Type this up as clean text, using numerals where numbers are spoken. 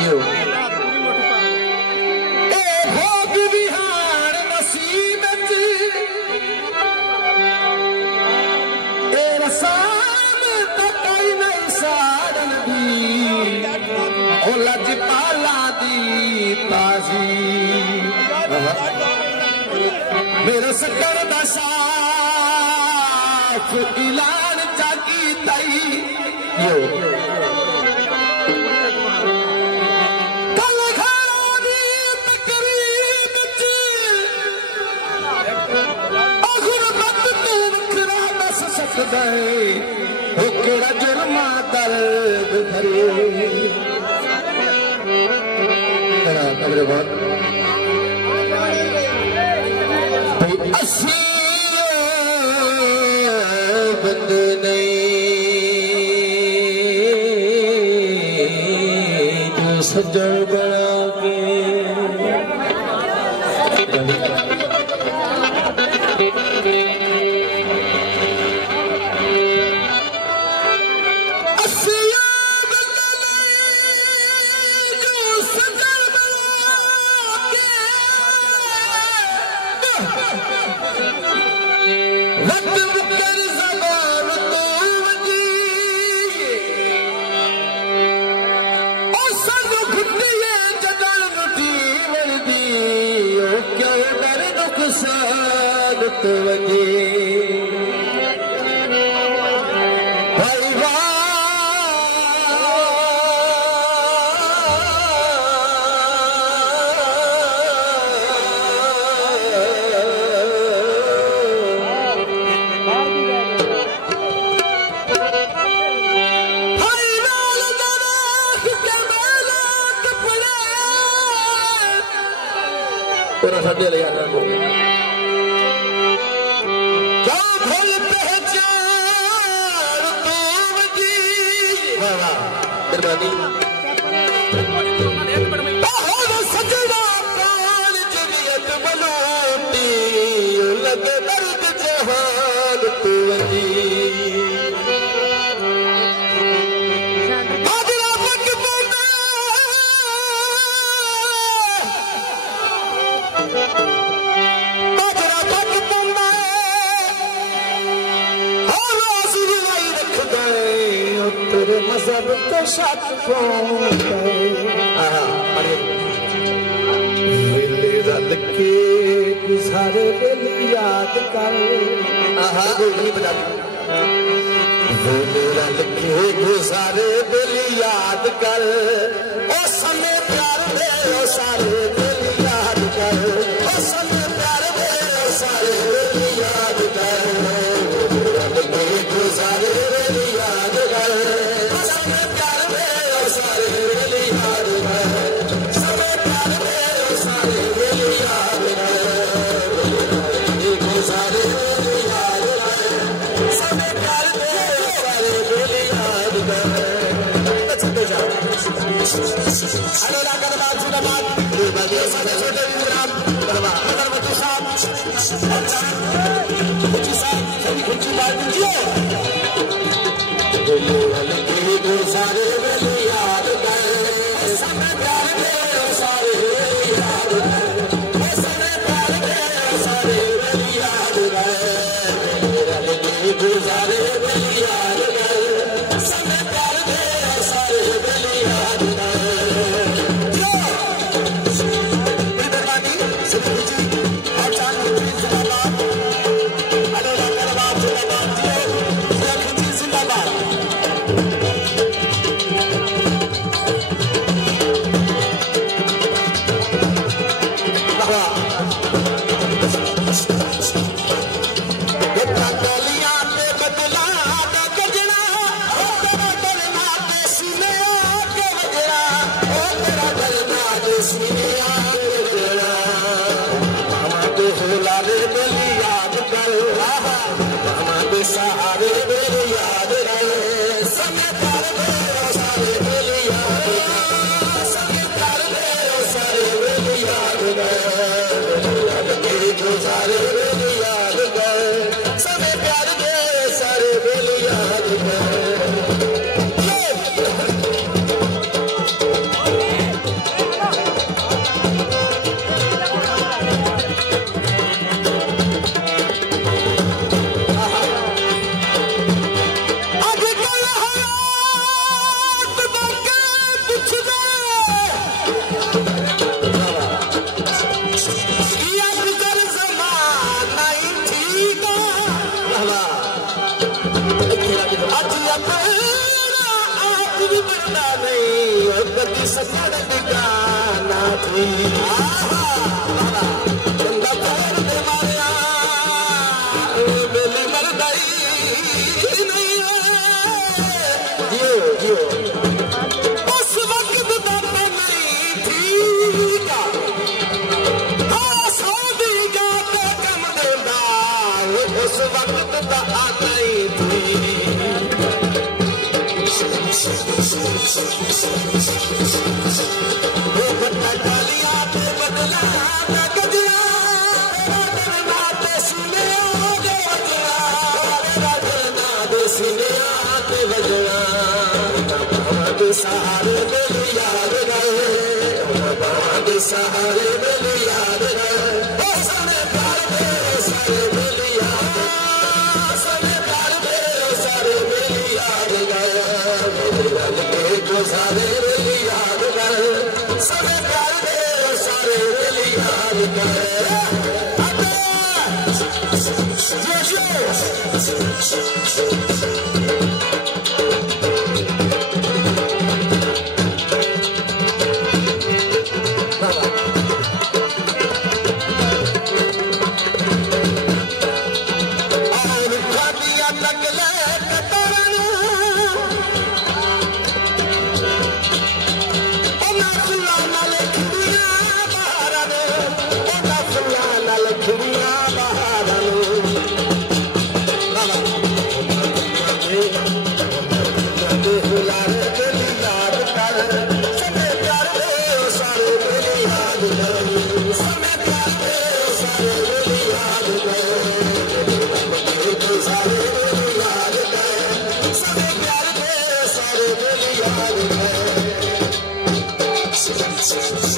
यो ए भोग विहार नसीब ए रसान तकई नहीं सारन दी ओ लजपाला दी ताजी मेरे सकल दसाफ इलान जागी तई यो कल घरानी तकरीब च गुरबत तू वखरा दस सकदा है ओ केड़ा जुर्मा दर्द भरे तेरा कमरे बात असी बंद नहीं जो सज्जन बना के दी सजड़ गाना थी बंदा पैर दे मारिया बेली मरदाई नहीं जियो उस वक्त दाता नहीं थी सौदी जाते कम देंदा उस वक्त दाता नहीं थी वो बदला डालिया पे बदला ना गजरा ना देसीने आगे बजरा ना देसीने आगे बजरा बाबा के सहारे मेरे यार गए बाबा के सहारे मेरे यार गए सारे प्यार मेरे सारे मेरे यार सारे प्यार मेरे सारे मेरे यार गए सारे मेरी याद कर सारे प्यार दे सारे मेरी याद कर Yes.